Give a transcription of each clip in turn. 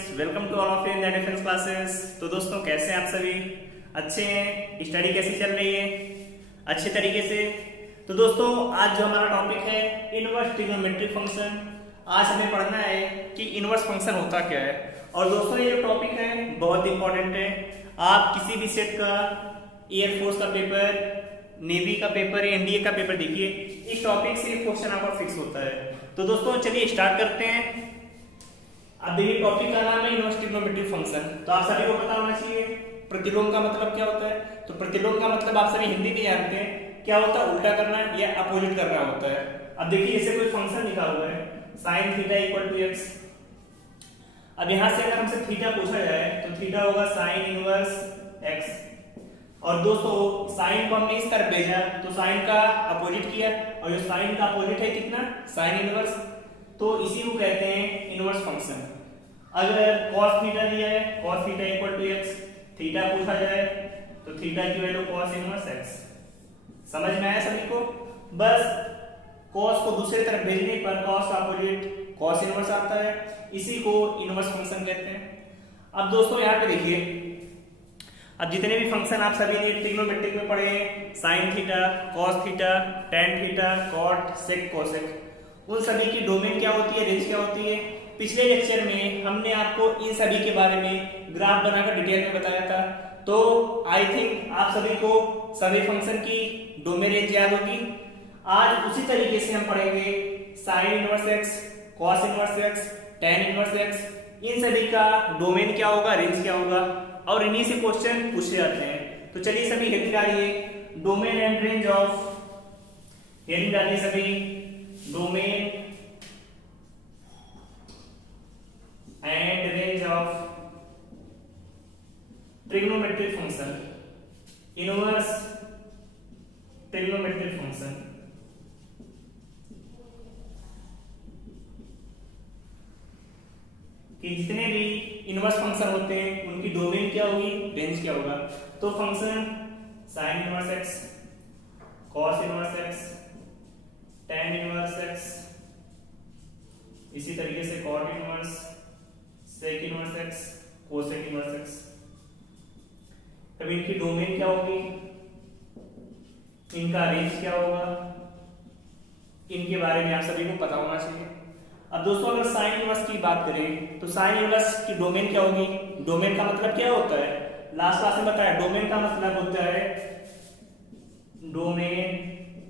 Students, welcome to all of you in the difference classes. तो दोस्तों, कैसे हैं आप सभी? अच्छे हैं? स्टडी कैसी चल रही है? अच्छे तरीके से। तो दोस्तों, आज जो हमारा टॉपिक है इनवर्स ट्रिग्नोमेट्रिक फंक्शन। आज हमें पढ़ना है कि इनवर्स फंक्शन होता क्या है। और दोस्तों, ये जो टॉपिक है बहुत इंपॉर्टेंट है। आप किसी भी सेट का, एयरफोर्स का पेपर, नेवी का पेपर या एनडीए का पेपर देखिए, इस टॉपिक से क्वेश्चन आपका फिक्स होता है। तो दोस्तों, चलिए स्टार्ट करते हैं। अब देखिए, टॉपिक का नाम है इनवर्स ट्रिग्नोमेट्रिक फंक्शन। तो आप सभी को पता होना चाहिए प्रतिलोम का मतलब क्या होता है। तो प्रतिलोम का मतलब आप सभी हिंदी में जानते हैं, क्या होता है? उल्टा करना या अपोजिट करना होता है। अब देखिए, जैसे कोई फंक्शन लिखा हुआ है sin theta equal to x। अब यहां से अगर हमसे थीटा पूछा जाए तो थीटा होगा sin इनवर्स x। और दोस्तों, साइन को हमने इस तरफ भेजा तो साइन का अपोजिट किया, और जो साइन का अपोजिट है कितना? Sine inverse. तो इसी को कहते हैं इनवर्स फंक्शन। अगर cos थीटा दिया है, cos theta equal to x, theta पूछा जाए तो थीटा की वैल्यू cos इनवर्स x। समझ में आया सभी को? बस cos को दूसरी तरफ भेजने पर cos का अपोजिट cos इनवर्स आता है। इसी को इनवर्स फंक्शन कहते हैं। अब दोस्तों, यहाँ पे देखिए, अब जितने भी फंक्शन आप सभी ने ट्रिग्नोमेट्रिक में पढ़े हैं, sine theta, cos theta, tan theta, cot, sec, cosec, उन सभी की डोमेन क्या होती है, रेंज क्या होती है। पिछले लेक्चर में हमने आपको इन सभी के बारे में ग्राफ बनाकर डिटेल में बताया था। तो आई थिंक आप सभी को सभी फंक्शन की डोमेन रेंज याद होगी। आज उसी तरीके से हम पढ़ेंगे sine inverse x, cos inverse x, tan inverse x, इन सभी का डोमेन क्या होगा, रेंज क्या होगा, और इन्हीं से क्वेश्चन पूछे जाते हैं। तो चलिए सभी हेडिंग डालिए, domain and range of, heading डालिए सभी, domain and range of trigonometric function, inverse trigonometric function. कि जितने भी इनवर्स फंक्शन होते हैं उनकी डोमेन क्या होगी, रेंज क्या होगा। तो function sine inverse x, cos inverse x, tan inverse x, इसी तरीके से cot inverse, sec inverse x, cosec inverse x। तब इनकी डोमेन क्या होगी, इनका रेंज क्या होगा, इनके बारे में आप सभी को पता होना चाहिए। अब दोस्तों, अगर साइन इनवर्स की बात करें तो साइन इनवर्स की डोमेन क्या होगी। डोमेन का मतलब क्या होता है, लास्ट क्लास में बताया। डोमेन का मतलब होता है, डोमेन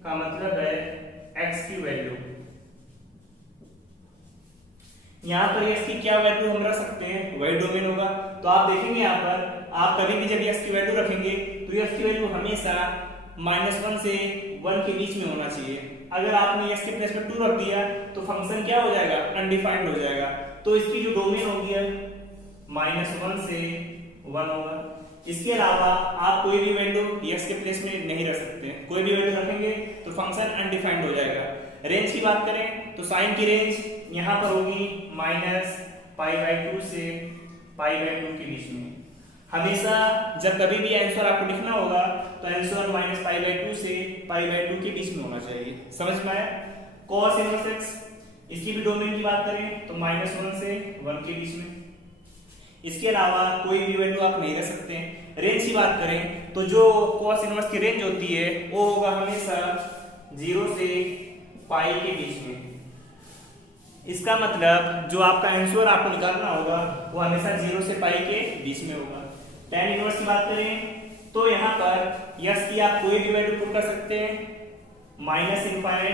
का मतलब है x की वैल्यू। यहां पर x की क्या वैल्यू हम रख सकते हैं, वही डोमेन होगा। तो आप देखेंगे यहां पर, आप कभी भी जब x की वैल्यू रखेंगे तो x की वैल्यू हमेशा -1 से 1 के बीच में होना चाहिए। अगर आपने x के प्लेस में 2 रख दिया तो फंक्शन क्या हो जाएगा, अनडिफाइंड हो जाएगा। तो इसकी जो डोमेन होगी -1 से 1 होगा। इसके अलावा आप कोई भी वैल्यू x के प्लेस में नहीं रख सकते। कोई भी वैल्यू रखेंगे तो फंक्शन अनडिफाइंड हो जाएगा। रेंज की बात करें तो साइन की रेंज यहां पर होगी -π/2 से π/2 के बीच में। हमेशा जब कभी भी आंसर आपको लिखना होगा तो आंसर -π/2 से π/2 के बीच में होना चाहिए। समझ में आया? cos इनवर्स x, इसकी भी डोमेन की बात करें तो -1 से 1 के बीच में। इसके अलावा कोई भी वैल्यू आप नहीं रख सकते। रेंज की बात करें तो जो cos इनवर्स की रेंज होती है वो होगा हमेशा 0 से पाई के बीच में। इसका मतलब जो आपका आंसर आपको निकालना होगा वो हमेशा 0 से पाई के बीच में होगा। tan इनवर्स की बात करें तो यहाँ पर यस की आप कोई भी वैल्यू पुट कर सकते हैं। -∞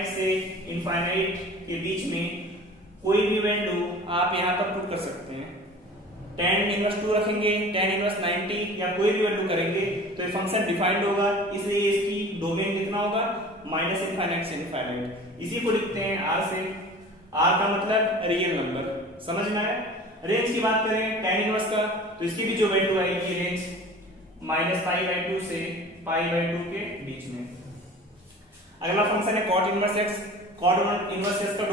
से इनफाइनाइट के बीच में कोई भी वैल्यू आप यहाँ पर पुट कर सकते हैं। tan इनवर्स 2 रखेंगे, tan इनवर्स 90 या कोई भी वैल्यू करेंगे तो ये फंक्शन डिफाइंड होगा। इसलिए इसकी डोमेन कितना होगा, -∞ से इनफाइनाइट। इसी को लिखते हैं r से। r का मतलब रियल नंबर। समझ में आया? रेंज की बात करें tan इनवर्स का तो इसकी भी जो वैल्यू आएगी रेंज -π/2 से π/2 के बीच में। अगला फंक्शन है cot inverse x। cot inverse x का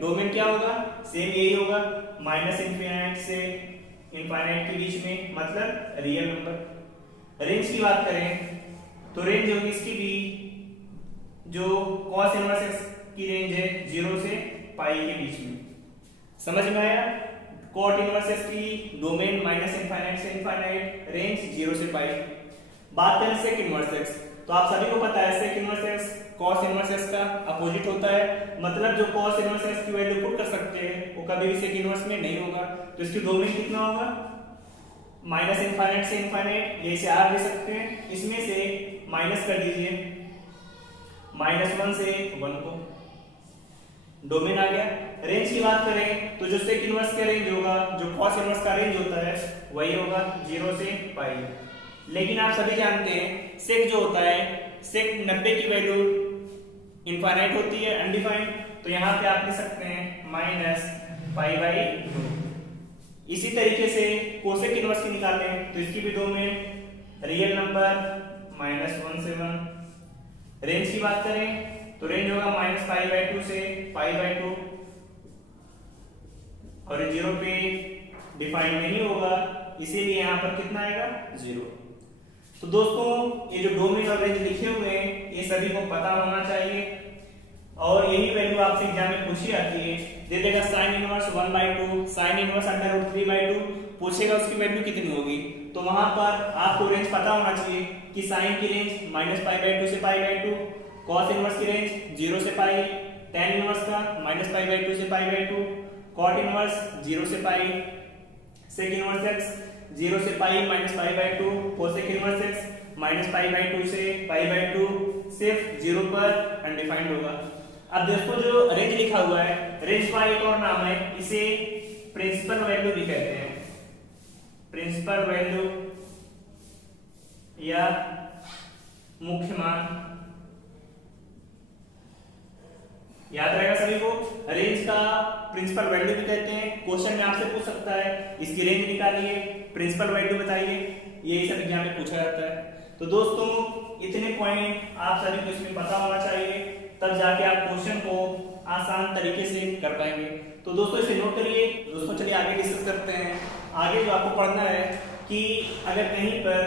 डोमेन क्या होगा, सेम यही होगा, -∞ से इनफाइनाइट के बीच में, मतलब रियल नंबर। रेंज की बात करें तो रेंज होगी इसकी भी, जो cos इनवर्स x की रेंज है 0 से पाई के बीच में। समझ में आया? कॉट इनवर्स एक्स की डोमेन माइनस इनफाइनाइट से इनफाइनाइट, रेंज 0 से पाई। बात करें सेक इनवर्स एक्स, तो आप सभी को पता है sec inverse x cos inverse x का अपोजिट होता है, मतलब जो कॉस इनवर्स एक्स की वैल्यू पुट कर सकते हैं वो कभी भी सेक इनवर्स में नहीं होगा। तो इसकी डोमेन कितना होगा, माइनस इनफाइनाइट से इनफाइनाइट, ये से आर ले सकते हैं, इसमें से माइनस कर दीजिए -1 से 1 को, डोमेन आ गया। रेंज की बात करें तो जो सेक इनवर्स का रेंज होगा, जो कॉस इनवर्स का रेंज होता है वही होगा 0 से पाई। लेकिन आप सभी जानते हैं सेक जो होता है, सेक 90 की वैल्यू इनफाइनाइट होती है, अनडिफाइंड, तो यहाँ पे आप लिख सकते हैं -π/2। इसी तरीके से कोसेक इनवर्स की निकालें तो इसकी भी डोमेन रियल नंबर -1 से 1। रेंज की बात करें तो रेंज होगा -π/2 से π/2, और 0 पे डिफाइंड नहीं होगा, इसीलिए यहाँ पर कितना आएगा 0। तो दोस्तों ये जो डोमेन और रेंज लिखे हुए हैं ये सभी को पता होना चाहिए, और यही वैल्यू आपसे एग्जाम में पूछी जाती है। दे देगा साइन इनवर्स 1/2, साइन इनवर्स √3/2, पूछेगा उसकी वैल्यू कितनी होगी, तो वहां पर आपको रेंज पता होना चाहिए कि साइन की रेंज -π/2 से π/2, कॉस इनवर्स की रेंज 0 से पाई, tan इनवर्स का -π/2 से π/2, कॉट इनवर्स 0 से पाई, सेक इनवर्स एक्स 0 से पाई -π/2, कोसेक इनवर्स एक्स -π/2 से π/2, सिर्फ 0 पर अनडिफाइंड होगा। अब दोस्तों जो रेंज लिखा हुआ है, रेंज का एक और नाम है, इसे प्रिंसिपल वैल्यू भी कहते हैं, प्रिंसिपल वैल्यू या मुख्य मान, याद रहेगा सभी को। रेंज का प्रिंसिपल वैल्यू भी कहते हैं, क्वेश्चन में आपसे पूछ सकता है इसकी रेंज निकालिए, प्रिंसिपल वैल्यू बताइए, ये सब एग्जाम में पूछा जाता है। तो दोस्तों इतने पॉइंट आप सभी को इसमें पता होना चाहिए, तब जाके आप क्वेश्चन को आसान तरीके से कर पाएंगे। तो दोस्तों इसे नोट करिए। दोस्तों चलिए आगे डिस्कस करते हैं। आगे जो आपको पढ़ना है कि अगर कहीं पर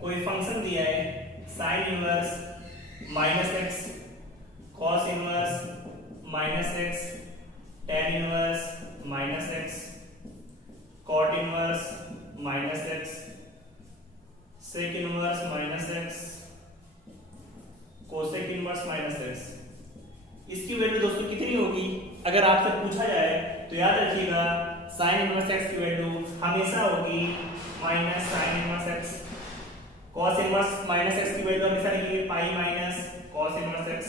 कोई फंक्शन दिया है sine inverse -x, cos inverse -x, tan inverse -x, cot inverse -x, sec inverse -x, cosec inverse -x, इसकी वैल्यू दोस्तों कितनी होगी अगर आपसे पूछा जाए तो याद रखिएगा साइन इनवर्स x की वैल्यू हमेशा होगी -sin inverse x, cos inverse -x की वैल्यू हमेशा लिखिए pi minus cos inverse x,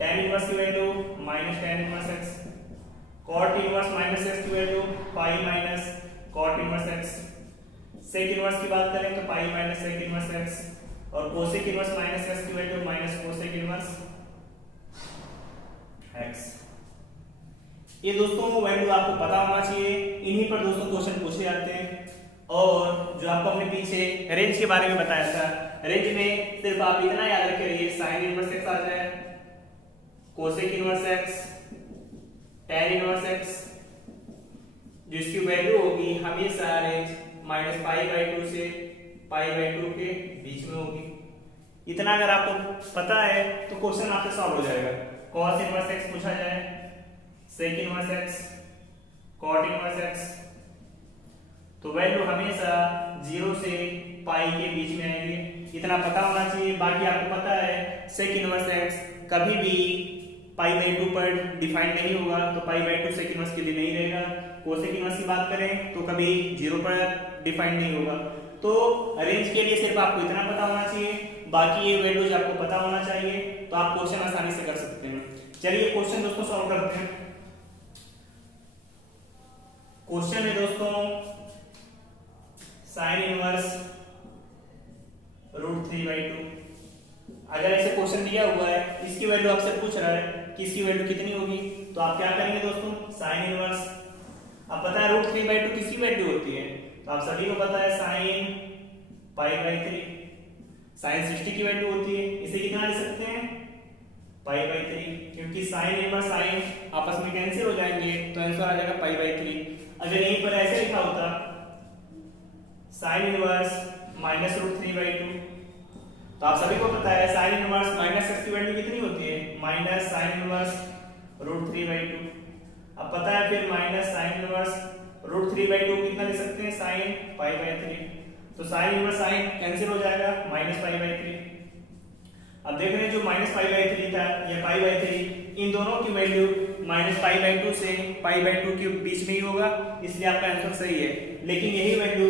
tan inverse की value -tan inverse x, cot inverse -x की value pi minus cot inverse x, sec inverse की बात करें तो pi minus sec inverse x, और कोसेक इनवर्स -x की value minus cosec inverse x। ये दोस्तों वैल्यू आपको पता होना चाहिए, इन्हीं पर दोस्तों क्वेश्चन पूछे जाते हैं। और जो आपको हमने पीछे रेंज के बारे में बताया था, रेंज में सिर्फ आप इतना याद रखिए साइन इनवर्स x आ जाए, cosec inverse x, tan inverse x, जिसकी वैल्यू होगी हमेशा रेंज -π/2 से π/2 के बीच में होगी। इतना अगर आपको पता है तो क्वेश्चन आपसे सॉल्व हो जाएगा। cos इनवर्स x पूछा जाए, sec inverse x, cot inverse x, तो वैल्यू हमेशा 0 से पाई के बीच में आएंगे, इतना पता होना चाहिए। बाकी आपको पता है sec इनवर्स x कभी भी π/2 पर डिफाइंड नहीं होगा, तो π/2 sec इनवर्स के लिए नहीं रहेगा। कोसेक इनवर्स की बात करें तो कभी 0 पर डिफाइंड नहीं होगा। तो रेंज के लिए सिर्फ आपको इतना पता होना चाहिए, बाकी ये वैल्यूज आपको पता होना चाहिए, तो आप क्वेश्चन आसानी से कर सकते हैं। चलिए क्वेश्चन दोस्तों सॉल्व करते हैं। क्वेश्चन है दोस्तों साइन इनवर्स √3/2। अगर ऐसे क्वेश्चन दिया हुआ है, इसकी वैल्यू आपसे पूछ रहा है कि इसकी वैल्यू कितनी होगी, तो आप क्या करेंगे दोस्तों, साइन इनवर्स, अब पता है √3/2 किसकी वैल्यू होती है, तो आप सभी को पता है साइन π/3, साइन 60 की वैल्यू होती है, इसे कितना लिख सकते हैं π/3, क्योंकि साइन इनवर्स साइन आपस में कैंसिल हो जाएंगे, तो आंसर आ जाएगा π/3। अगर यहीं पर ऐसे लिखा होता साइन इनवर्स -√3/2, तो आप सभी को पता है साइन इनवर्स -x की वैल्यू कितनी होती है, -sin इनवर्स √3/2। अब पता है फिर -sin इनवर्स √3/2 कितना ले सकते हैं, साइन पाई/3। तो साइन इनवर्स साइन कैंसिल हो जाएगा, -पाई/3। अब देख रहे हैं जो -पाई/3 था या पाई/3, इन दोनों की वैल्यू -पाई/2 से पाई/2 के बीच में ही होगा, इसलिए आपका आंसर सही है। लेकिन यही वैल्यू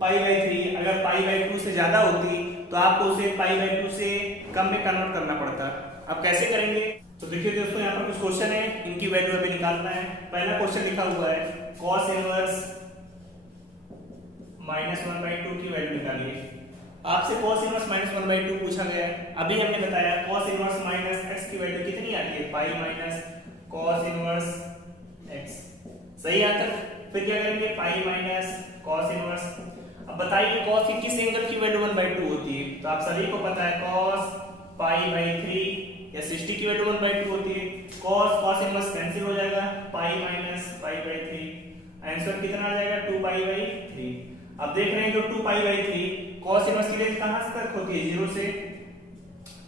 पाई/3 अगर पाई/2 से ज्यादा होती तो आपको उसे पाई/2 से कम में कन्वर्ट करना पड़ता। अब कैसे करेंगे, तो देखिए दोस्तों यहाँ पर कुछ क्वेश्चन है, इनकी वैल्यू अभी निकालना है। पहला क्वेश्चन लिखा हुआ है cos इनवर्स -1/2 की वैल्यू निकालिए। आपसे cos इनवर्स -1/2 पूछा गया है। अभी हमने बताया cos इनवर्स माइनस x की वैल्यू कितनी आती है, पाई माइनस cos इनवर्स x। सही आंसर। फिर क्या करेंगे, पाई माइनस cos इनवर्स। अब बताइए cos की किस एंगल की वैल्यू 1/2 होती है, तो आप सभी को पता है cos पाई/3 या 60 की वैल्यू 1/2 होती है। cos इनवर्स कैंसिल हो जाएगा, पाई माइनस पाई/3, आंसर कितना आ जाएगा, 2पाई/3। अब देख रहे हैं जो 2पाई/3 cos इनवर्स की रेंज कहां तक होती है, 0 से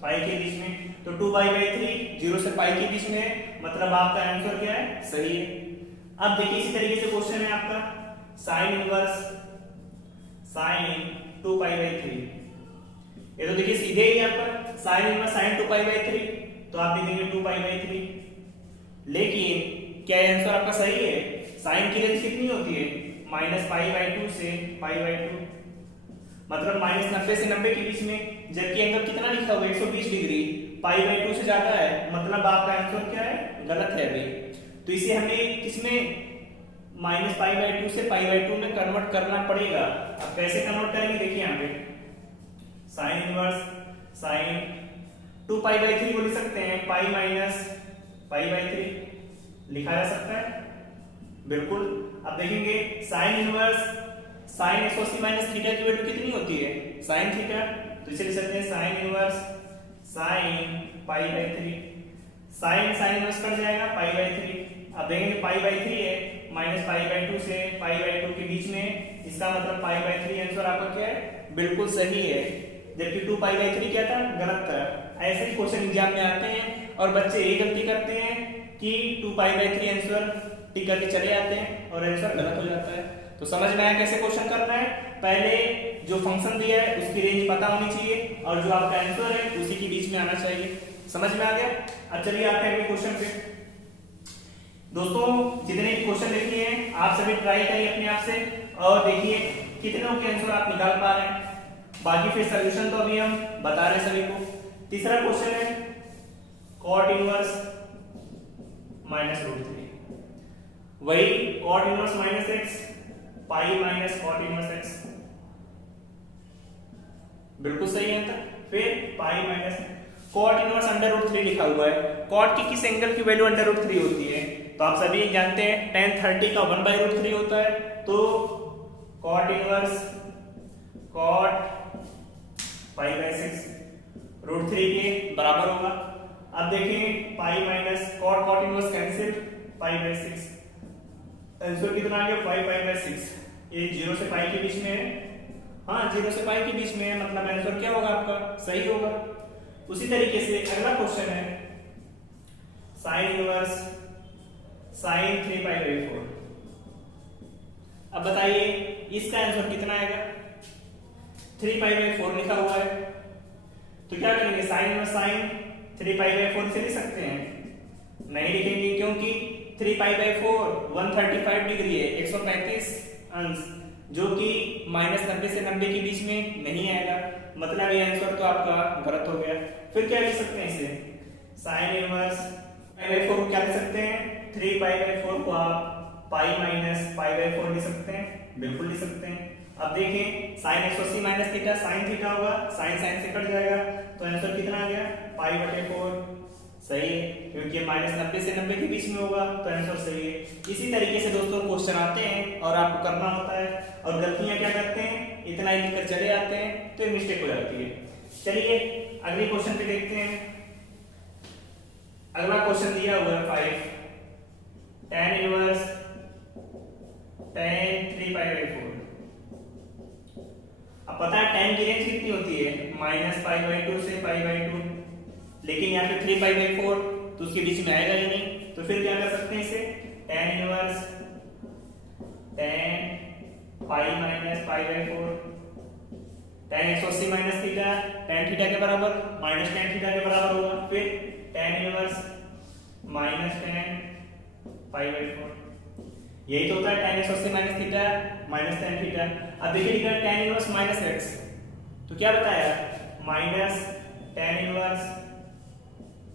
पाई के बीच में, तो 2पाई/3 0 से पाई के बीच में, मतलब आपका आंसर क्या है, सही है। अब देखिए इसी तरीके से क्वेश्चन है आपका sin इनवर्स sin 2पाई/3। ये तो देखिए सीधे ही आपका sin इनवर्स sin 2पाई/3, तो आप लिखेंगे 2पाई/3। लेकिन क्या आंसर आपका सही है, sin की रेंज कितनी होती है, -पाई/2 से पाई/2, मतलब -90 से 90 के बीच में, जबकि एंगल कितना लिखा हुआ है 120 डिग्री, पाई/2 से ज्यादा है, मतलब आपका आंसर क्या है, गलत है अभी। तो इसे हमें किसमें, -पाई/2 से पाई/2 में कन्वर्ट करना पड़ेगा। अब कैसे कन्वर्ट करेंगे, देखिए यहाँ पे sin इनवर्स sin 2पाई/3 को लिख सकते हैं पाई माइनस पाई/3 लिखा जा सकता है, बिल्कुल। अब देखेंगे sin inverse sin 180 minus theta की वैल्यू कितनी होती है, sin थीटा, तो इसे लिख सकते हैं sin inverse sin पाई/3। sin inverse cut जाएगा पाई/3। अब देखेंगे पाई/3 है, -पाई/2 से पाई/2 के बीच में, इसका मतलब पाई/3 आंसर आपका क्या है, बिल्कुल सही है। जबकि 2पाई/3 क्या था, गलत था। ऐसे ही क्वेश्चन एग्जाम में आते हैं और बच्चे यही गलती करते हैं कि 2पाई/3 आंसर टिक करके चले आते हैं और आंसर गलत हो जाता है। तो समझ में आया कैसे क्वेश्चन करना है, पहले जो फंक्शन दिया है उसकी रेंज पता होनी चाहिए और जो आपका आंसर है उसी के बीच में आना चाहिए। समझ में आ गया। अब चलिए आते हैं अगले क्वेश्चन पे। दोस्तों जितने भी क्वेश्चन लिखे हैं आप सभी ट्राई करिए अपने आप से और देखिए कितनों के आंसर आप निकाल पा रहे हैं। बाकी फिर सॉल्यूशन तो अभी हम बता रहे हैं सभी को। तीसरा क्वेश्चन है cot इनवर्स -√3। वही cot इनवर्स -x पाई माइनस cot इनवर्स x, बिल्कुल सही है। फिर पाई माइनस cot इनवर्स √3 लिखा हुआ है। cot की किस एंगल की वैल्यू √3 होती है, तो आप सभी जानते हैं tan 30 का 1/√3 होता है, तो cot इनवर्स cot पाई/6 √3 के बराबर होगा। अब देखें pi minus cot inverse cancel, पाई/6, आंसर कितना आ गया, पाई/6। ये 0 से पाई के बीच में है, हाँ 0 से पाई के बीच में है, मतलब आंसर क्या होगा आपका, सही होगा। उसी तरीके से अगला क्वेश्चन है sin इनवर्स sin 3π/4। अब बताइए इसका आंसर कितना आएगा, 3π/4 लिखा हुआ है, तो क्या करेंगे, sin इनवर्स sin 3π/4 से लिख सकते हैं, नहीं लिखेंगे क्योंकि 3π/4 135 डिग्री है, 135 अंश, जो कि -90 से 90 के बीच में नहीं आएगा, मतलब ये आंसर तो आपका गलत हो गया। फिर क्या लिख सकते हैं इसे, sin इनवर्स π/4 को क्या लिख सकते हैं, 3π/4 को आप पाई माइनस पाई/4 लिख सकते हैं, बिल्कुल लिख सकते हैं। अब देखें sin 180 minus theta sin theta होगा, sin से कट जाएगा, तो आंसर कितना आ गया, पाई/4, सही है, क्योंकि -90 से 90 के बीच में होगा, तो आंसर सही है। इसी तरीके से दोस्तों क्वेश्चन आते हैं और आपको करना होता है, और गलतियां क्या करते हैं, इतना ही लिखकर चले आते हैं, तो मिस्टेक हो जाती है। चलिए अगले क्वेश्चन पे देखते हैं। अगला क्वेश्चन दिया हुआ है 5 tan इनवर्स tan 3π/4। अब पता है tan की रेंज कितनी होती है, -π/2 से π/2, लेकिन यहाँ पे 3π/4 तो उसके बीच में आएगा ही नहीं, तो फिर क्या कर सकते हैं इसे, tan inverse tan pi minus pi by 4, tan 180 minus theta, tan theta के बराबर माइनस tan थीटा के बराबर होगा, फिर tan inverse minus tan pi by 4, यही तो होता है tan 180 minus theta minus tan theta. अब देखिए tan इनवर्स माइनस x, तो क्या बताया minus tan inverse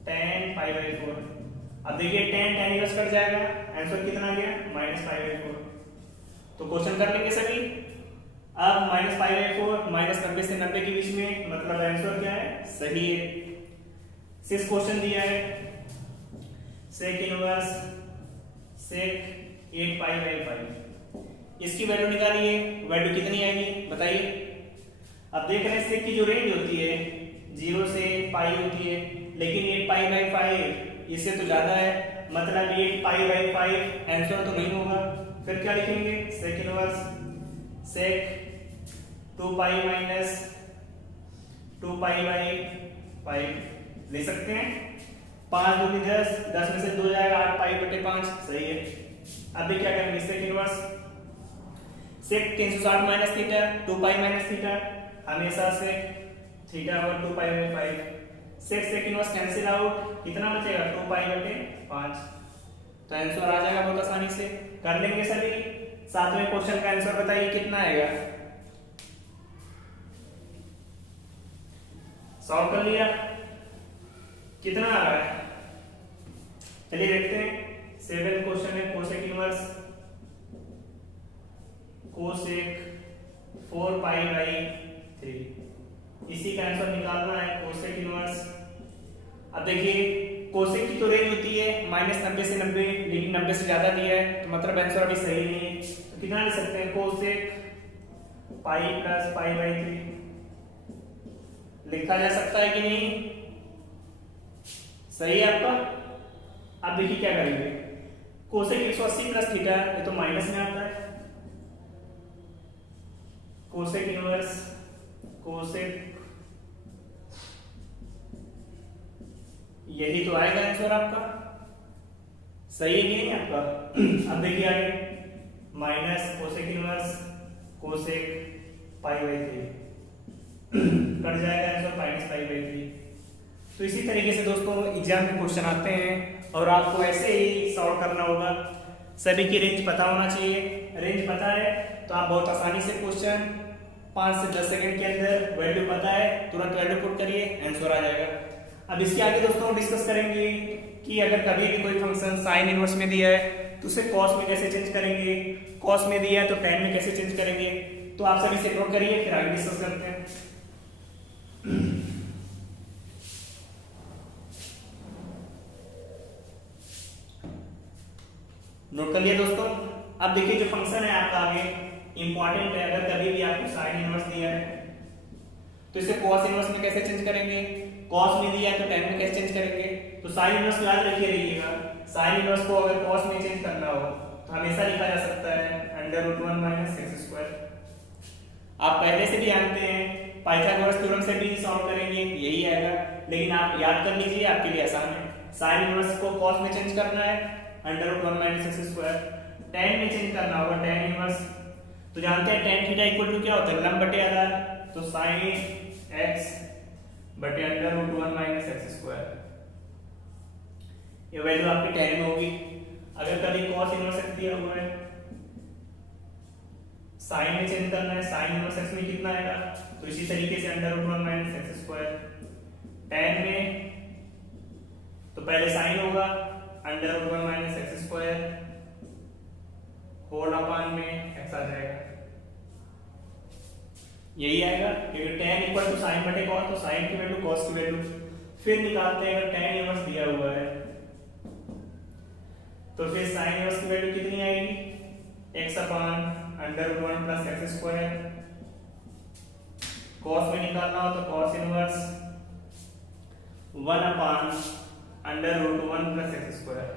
tan pi by 4। अब देखिए tan इनवर्स कट जाएगा, आंसर कितना आ गया माइनस पाई बाई 4। तो क्वेश्चन कर लेंगे सभी। अब माइनस पाई बाई 4 माइनस 90 से 90 के बीच में, मतलब आंसर क्या है सही है। 6 क्वेश्चन दिया है, sec inverse sec 8 pi by 5, इसकी वैल्यू निकालिए, वैल्यू कितनी आएगी बताइए। अब देख रहे हैं सेक की जो रेंज होती है 0 से पाई होती है, लेकिन 8 पाई बाई 5 इससे तो ज्यादा है, मतलब 8 पाई बाई 5 आंसर तो नहीं होगा। फिर क्या लिखेंगे sec inverse sec 2 pi minus 2 pi by 5 ले सकते हैं। 5 दूनी 10, 10 में से 2 जाएगा 8 पाई बटे 5, सही है। अभी क्या करेंगे sec inverse sec 360 minus theta 2 pi minus theta, हमेशा से थीटा और 2 pi by 5, sec inverse cancel out, कितना बचेगा 2 पाई बटे 5, तो आंसर आ जाएगा बहुत आसानी से। कर लेंगे सभी। 7वें क्वेश्चन का आंसर बताइए कितना आएगा। सॉल्व कर लिया, कितना आ रहा है चलिए देखते हैं। 7 क्वेश्चन है cosec inverse cosec 4 pi by 3, इसी का आंसर निकालना है कोसेक इनवर्स। अब देखिए कोसेक की तो रेंज होती है माइनस 90 से 90, लेकिन 90 से ज्यादा दिया है, तो मतलब आंसर अभी सही नहीं है। तो कितना ले सकते हैं cosec pi plus pi by 3 लिखा जा सकता है कि नहीं, सही है आपका। अब देखिए क्या करेंगे, कोसेक 180 प्लस थीटा ये तो माइनस में आता है, कोसेक इनवर्स कोसेक, यही तो आएगा आंसर आपका, सही है कि नहीं आपका। अब देखिए आगे minus cosec inverse cosec pi by 3 cut जाएगा आंसर माइनस पाई बाई 3। तो इसी तरीके से दोस्तों एग्जाम में क्वेश्चन आते हैं और आपको ऐसे ही सॉल्व करना होगा। सभी की रेंज पता होना चाहिए, रेंज पता है तो आप बहुत आसानी से क्वेश्चन 5 से 10 सेकंड के अंदर, वैल्यू पता है तुरंत वैल्यू पुट करिए आंसर आ जाएगा। अब इसके आगे दोस्तों डिस्कस करेंगे कि अगर कभी भी कोई फंक्शन साइन इनवर्स में दिया है तो उसे कॉस में कैसे चेंज करेंगे, कॉस में दिया है तो टैन में कैसे चेंज करेंगे। तो आप सभी से नोट करिए, फिर आगे डिस्कस करते हैं। नोट कर लिया दोस्तों। अब देखिए जो फंक्शन है आपका आगे इंपॉर्टेंट है, अगर कभी भी आपको साइन इनवर्स दिया है तो इसे कॉस इनवर्स में कैसे चेंज करेंगे, कॉस में दिया है तो टैन में कैसे चेंज करेंगे। तो साइन इनवर्स याद रखिए रहिएगा, साइन इनवर्स को अगर कॉस में चेंज करना हो तो हमेशा लिखा जा सकता है √1 माइनस x स्क्वायर। आप पहले से भी जानते हैं, पाइथागोरस थ्योरम से भी सॉल्व करेंगे यही आएगा, लेकिन आप याद कर लीजिए आपके लिए आसान है। साइन इनवर्स को कॉस में चेंज करना है √1 माइनस x स्क्वायर, टैन में चेंज करना होगा टैन इनवर्स, तो जानते हैं टैन थीटा इक्वल टू क्या होता है लंब बटे आधार, तो sin x बटे √1 माइनस x स्क्वायर, ये वैल्यू आपकी टैन में होगी। अगर कभी cos इनवर्स x दिया हुआ है, साइन में चेंज करना है, साइन इनवर्स x में कितना आएगा, तो इसी तरीके से √1 माइनस x स्क्वायर, टैन में तो पहले साइन होगा √1 minus x square whole upon में x आ जाएगा, यही आएगा क्योंकि tan इक्वल टू साइन बटे cos, तो साइन की वैल्यू cos की वैल्यू। फिर निकालते हैं अगर tan इनवर्स दिया हुआ है तो फिर साइन इनवर्स की वैल्यू कितनी आएगी x अपान √1 प्लस x स्क्वायर, cos में निकालना हो तो cos इनवर्स 1 अपान √1 प्लस x स्क्वायर।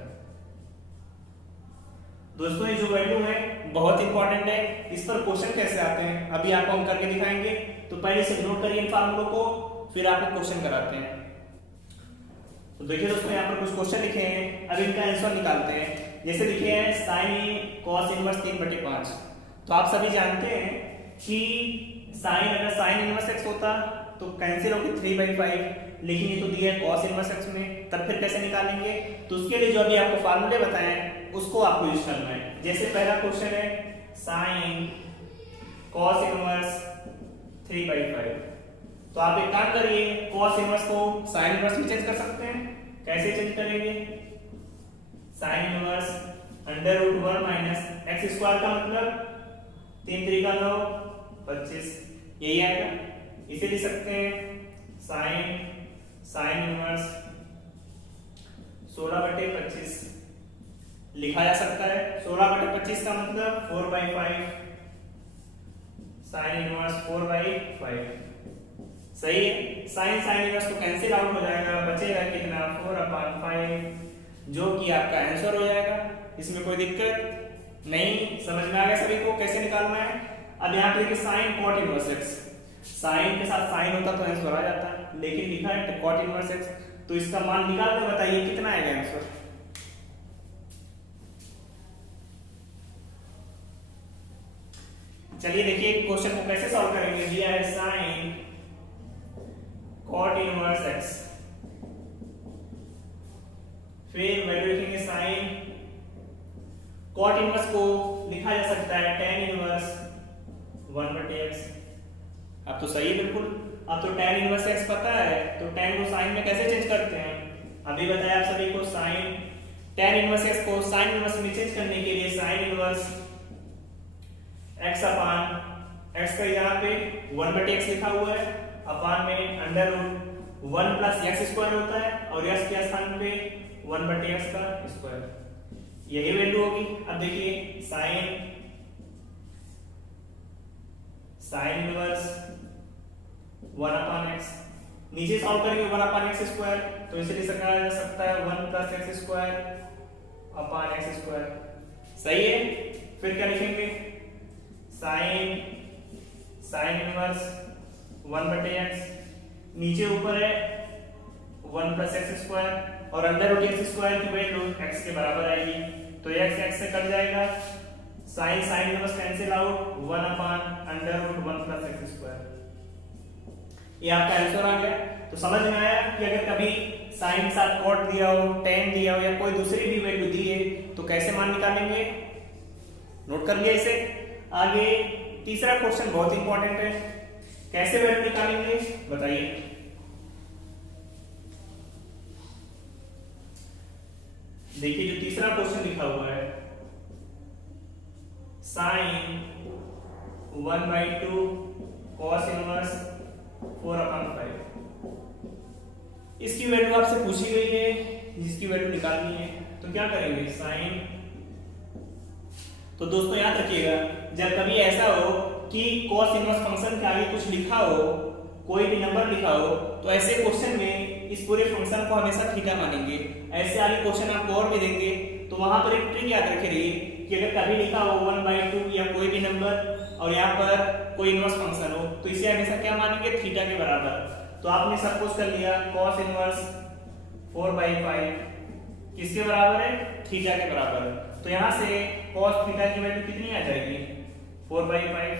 दोस्तों ये जो वैल्यू है बहुत इंपॉर्टेंट है, इस पर क्वेश्चन कैसे आते हैं अभी आपको हम करके दिखाएंगे, तो पहले से नोट करिए इन फार्मूलों को, फिर आपको क्वेश्चन कराते हैं। तो देखिए दोस्तों यहाँ पर कुछ क्वेश्चन लिखे हैं, अब इनका आंसर निकालते हैं। जैसे लिखे हैं साइन कॉस इनवर्स 3/5। तो आप सभी जानते हैं कि साइन अगर साइन इनवर्स एक्स होता तो कैंसिल होगी 3/5, लेकिन ये तो दिया है कॉस इनवर्स एक्स में, तब फिर कैसे निकालेंगे? तो उसके लिए जो अभी आपको फार्मूले बताए हैं उसको आपको यूज करना है। जैसे पहला क्वेश्चन है साइन कॉस इनवर्स 3/5, तो आप एक काम करिए, कॉस इनवर्स को साइन इनवर्स में चेंज कर सकते हैं। कैसे चेंज करेंगे? Sine inverse √1 minus x square का मतलब 3 3 का 9 25, यही आएगा। इसे लिख सकते हैं साइन इनवर्स 16/25 लिखा जा सकता है। 16/25 का मतलब 4/5, साइन इनवर्स 4/5। सही है। साइन इनवर्स तो कैंसिल आउट हो जाएगा, बचेगा कितना 4/5, जो कि आपका आंसर हो जाएगा। इसमें कोई दिक्कत नहीं, समझ में आ गया सभी को कैसे निकालना है। अब यहाँ पे देखिए sine cot inverse x, sine के साथ साइन होता तो आंसर आ जाता, लेकिन लिखा है कॉट इनवर्स एक्स, तो इसका मान निकाल के बताइए कितना आएगा आंसर। चलिए देखिए क्वेश्चन को कैसे सॉल्व करेंगे। दिया है साइन कॉट इनवर्स एक्स, फिर वैल्यू लिखेंगे साइन कॉट इनवर्स को लिखा जा सकता है tan इनवर्स 1/x। अब तो सही है बिल्कुल। अब तो tan इनवर्स x पता है, तो tan को sin में कैसे चेंज करते हैं अभी बताया आप सभी को। sin tan इनवर्स x को sin इनवर्स में चेंज करने के लिए sin इनवर्स x का यहाँ पे 1/x लिखा हुआ है, अपान में √1 + x² होता है, और x के स्थान पे 1/x का स्क्वायर, यही वैल्यू होगी। अब देखिए साइन इनवर्स 1/x, नीचे सॉल्व करेंगे 1/x², तो इसे लिख जा सकता है 1 + x² अपान x²। सही है। फिर क्या लिखेंगे? साइन इनवर्स 1/x, नीचे ऊपर है 1 + x² और √x² की वैल्यू x के बराबर आएगी, तो x से कट जाएगा, sine inverse cancel out, 1/√1 + x²। ये आपका आंसर आ गया। तो समझ में आया कि अगर कभी साइन के साथ कॉट दिया हो, tan दिया हो, या कोई दूसरी भी वैल्यू दी है तो कैसे मान निकालेंगे, नोट कर लिया इसे। आगे तीसरा क्वेश्चन बहुत इंपॉर्टेंट है, कैसे वैल्यू निकालेंगे बताइए। देखिए जो तीसरा क्वेश्चन लिखा हुआ है साइन 1/2 कॉस इनवर्स 4/5, इसकी वैल्यू आपसे पूछी गई है, जिसकी वैल्यू निकालनी है। तो क्या करेंगे? साइन, तो दोस्तों याद रखिएगा, जब कभी ऐसा हो कि कॉस इनवर्स फंक्शन के आगे कुछ लिखा हो, कोई भी नंबर लिखा हो, तो ऐसे क्वेश्चन में इस पूरे फंक्शन को हमेशा थीटा मानेंगे। ऐसे आगे क्वेश्चन आपको और भी देंगे, तो वहां पर एक ट्रिक याद रखिए कि अगर कभी लिखा हो 1/2 या कोई भी नंबर और यहाँ पर कोई इनवर्स फंक्शन हो, तो इसे हमेशा क्या मानेंगे? थीटा के बराबर। तो आपने सब कुछ कर लिया, कॉस इनवर्स 4/5 किसके बराबर है? थीटा के बराबर। तो यहाँ से cos थीटा की वैल्यू कितनी आ जाएगी? 4/5।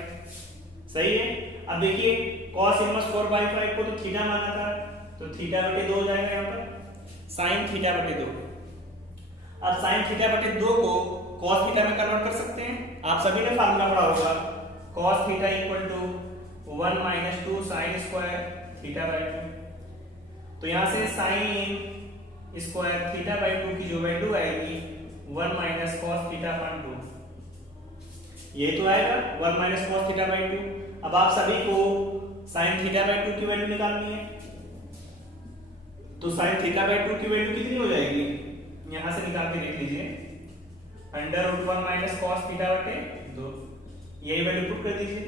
सही है। अब देखिए cos इनवर्स 4/5 को तो थीटा माना था, तो थीटा/2 हो जाएगा यहाँ पर, sin थीटा/2। अब sin थीटा/2 को cos थीटा में कन्वर्ट कर सकते हैं। आप सभी ने फार्मूला पढ़ा होगा, cos थीटा = 1 - 2 sin² थीटा/2। तो यहाँ से sin² थीटा/2 की जो वैल्यू आएगी 1 - cos थीटा/2, ये तो आएगा 1 - cos थीटा/2। अब आप सभी को sin थीटा/2 की वैल्यू निकालनी है, तो sin थीटा/2 की वैल्यू कितनी हो जाएगी? यहां से निकाल के देख लीजिए, √1 - cos थीटा/2, यही वैल्यू पुट कर दीजिए,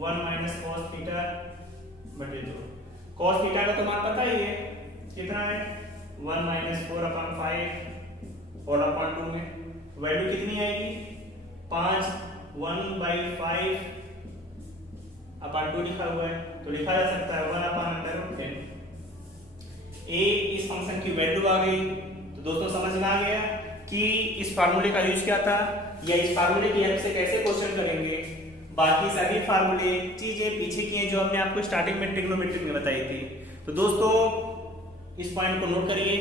1 - cos थीटा/2। cos थीटा का तो मान पता ही है कितना है, 1 - 4/5 4/2 में वैल्यू कितनी आएगी? 5 1/5/2 लिखा हुआ है, तो लिखा जा सकता है 1/10। इस फंक्शन की वैल्यू आ गई। तो दोस्तों समझ में आ गया कि इस फार्मूले का यूज क्या था या इस फार्मूले की हेल्प से कैसे क्वेश्चन करेंगे। बाकी सभी फार्मूले चीजें पीछे की हैं जो हमने आपको स्टार्टिंग में ट्रिग्नोमेट्री में बताई थी। तो दोस्तों इस पॉइंट को नोट करिए।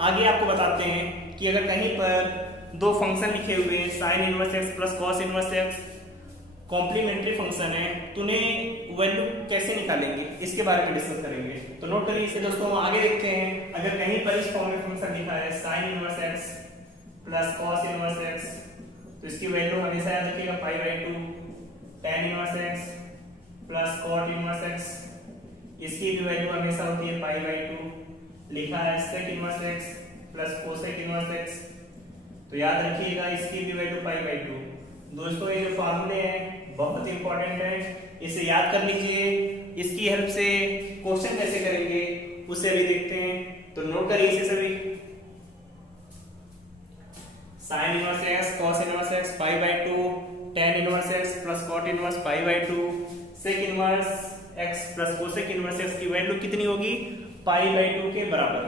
आगे आपको बताते हैं कि अगर कहीं पर दो फंक्शन लिखे हुए हैं sine inverse x plus cos inverse x complementary function है तो उन्हें वैल्यू कैसे निकालेंगे इसके बारे में डिस्कस करेंगे। तो नोट करिए इसे दोस्तों। आगे देखते हैं अगर कहीं पर इस फॉर्म में फंक्शन लिखा है sine inverse x plus cos inverse x तो इसकी वैल्यू हमेशा याद रखिएगा π/2 tan inverse x plus cot inverse x इसकी भी वैल्यू हमेशा होती है π/2। लिखा है sec inverse x plus cosec inverse x तो याद रखिएगा इसकी भी वैल्यू π/2। दोस्तों ये जो फार्मूले हैं बहुत इंपॉर्टेंट है, इसे याद कर लीजिए। इसकी हेल्प से क्वेश्चन कैसे करेंगे उसे अभी देखते हैं। तो नोट करिए इसे सभी। Sine inverse x cos inverse x π/2 tan inverse x plus cot inverse π/2 sec inverse x plus cosec inverse x की वैल्यू कितनी होगी π/2 के बराबर।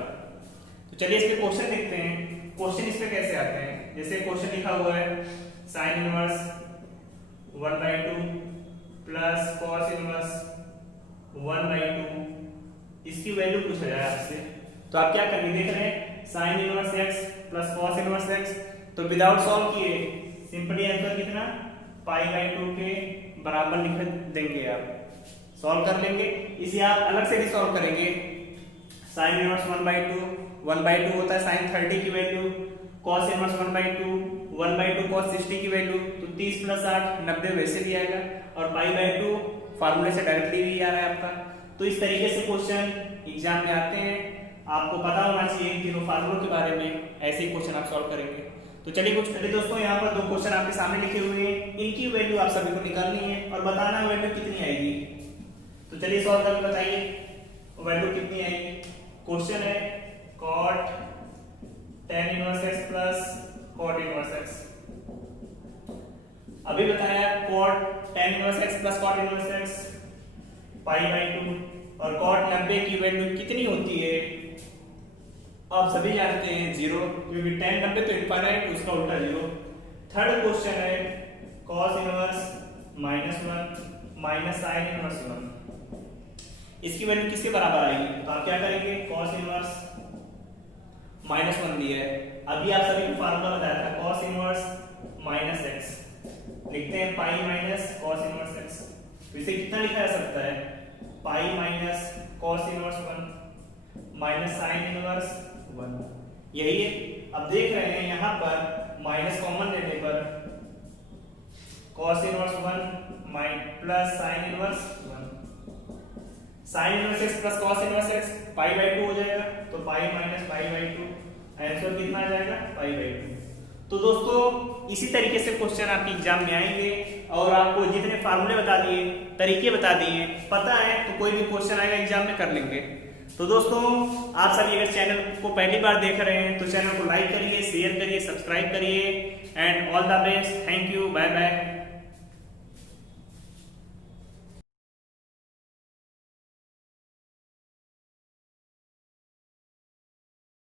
तो चलिए इस पे क्वेश्चन देखते हैं। क्वेश्चन इस पे कैसे आते हैं। जैसे क्वेश्चन लिखा हुआ है sine inverse 1/2 plus cos inverse 1/2 इसकी वैल्यू पूछा जाए आपसे तो आप क्या करेंगे देख रहे हैं sine inverse x plus cos inverse x तो विदाउट सॉल्व किए सिंपली आंसर कितना π/2 के बराबर लिख देंगे। आप सॉल्व कर लेंगे। इसे आप अलग से भी सॉल्व करेंगे। साइन इनवर्स 1/2 होता है साइन 30 की वैल्यू cos इनवर्स 1/2 cos 60 की वैल्यू तो 30 + 8 90 वैसे भी आएगा और π/2 फार्मूले से डायरेक्टली भी आ रहा है आपका। तो इस तरीके से क्वेश्चन एग्जाम में आते हैं। आपको पता होना चाहिए तीनों फार्मूलों के बारे में, ऐसे ही क्वेश्चन आप सॉल्व करेंगे। तो चलिए कुछ करिए दोस्तों। यहाँ पर दो क्वेश्चन आपके सामने लिखे हुए हैं, इनकी वैल्यू आप सभी को निकालनी है और बताना है वैल्यू कितनी आएगी। तो चलिए सॉल्व करके बताइए वैल्यू कितनी आएगी। क्वेश्चन है cot tan inverse x plus cot inverse x। अभी बताया cot tan inverse x plus cot inverse x π/2 और cot 90 की वैल्यू कितनी होती है आप सभी जानते हैं 0 क्योंकि tan 90 तो इनफाइनाइट उसका उल्टा 0। थर्ड क्वेश्चन है cos inverse -1 minus sin inverse 1 इसकी वैल्यू किसके बराबर आएगी। तो आप क्या करेंगे cos इनवर्स -1 दिया है। अभी आप सभी को फार्मूला बताया था cos इनवर्स -x लिखते हैं पाई माइनस cos इनवर्स x। तो इसे कितना लिखा जा सकता है पाई minus cos inverse 1 minus sin inverse 1 यही है। अब देख रहे हैं यहाँ पर माइनस कॉमन लेने पर cos inverse 1 plus sin inverse 1 sin inverse x plus cos inverse x π/2 हो जाएगा तो पाई माइनस π/2 आंसर कितना आ जाएगा π/2। तो दोस्तों इसी तरीके से क्वेश्चन आपके एग्जाम में आएंगे और आपको जितने फार्मूले बता दिए तरीके बता दिए पता है तो कोई भी क्वेश्चन आएगा एग्जाम में कर लेंगे। तो दोस्तों आप सभी अगर चैनल को पहली बार देख रहे हैं तो चैनल को लाइक करिए, शेयर करिए, सब्सक्राइब करिए and all the best. Thank you, bye bye.